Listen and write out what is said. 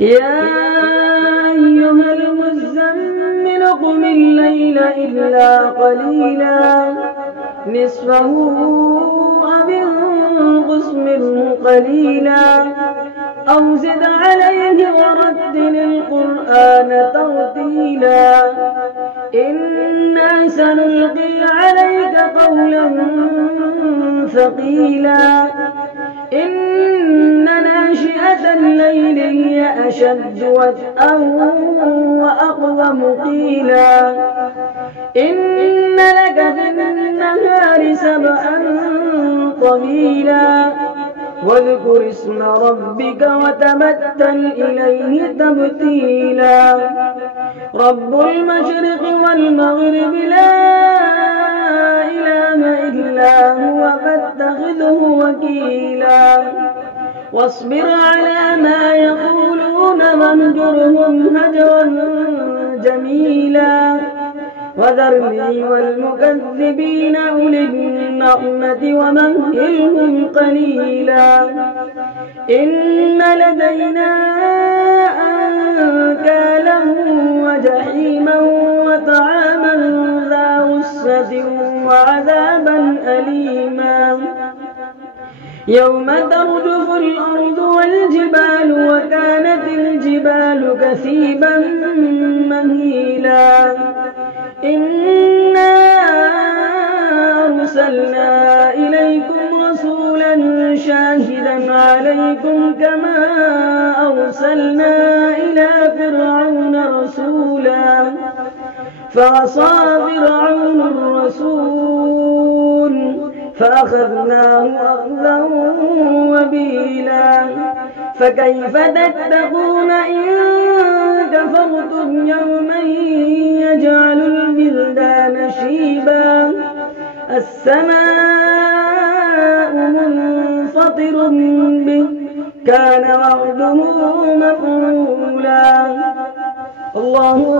يا أيها المزمل قم الليل إلا قليلا نصفه أو انقص منه قليلا أو زد عليه ورتل القرآن ترتيلا إنا سنلقي عليك قولا ثقيلا إن ناشئة الليل هي أشد وطئا وأقوم قيلا إن لك في النهار سبحا طويلا واذكر اسم ربك وتبتل إليه تبتيلا رب المشرق والمغرب لا إله إلا هو فاتخذه وكيلا واصبر على ما يقولون واهجرهم هجرا جميلا وذرني والمكذبين أولي النعمة ومهلهم قليلا إن لدينا أنكالا وجحيما وطعاما ذا غصة وعذابا أليما يوم ترجف الأرض والجبال وكانت الجبال كثيبا مهيلا إنا أرسلنا إليكم رسولا شاهدا عليكم كما أرسلنا إلى فرعون رسولا فعصى فرعون الرسول فأخذناه أخذا وبيلا فكيف تتقون إن كفرتم يوما يجعل البلدان شيبا السماء منفطر به كان وعده مفعولا الله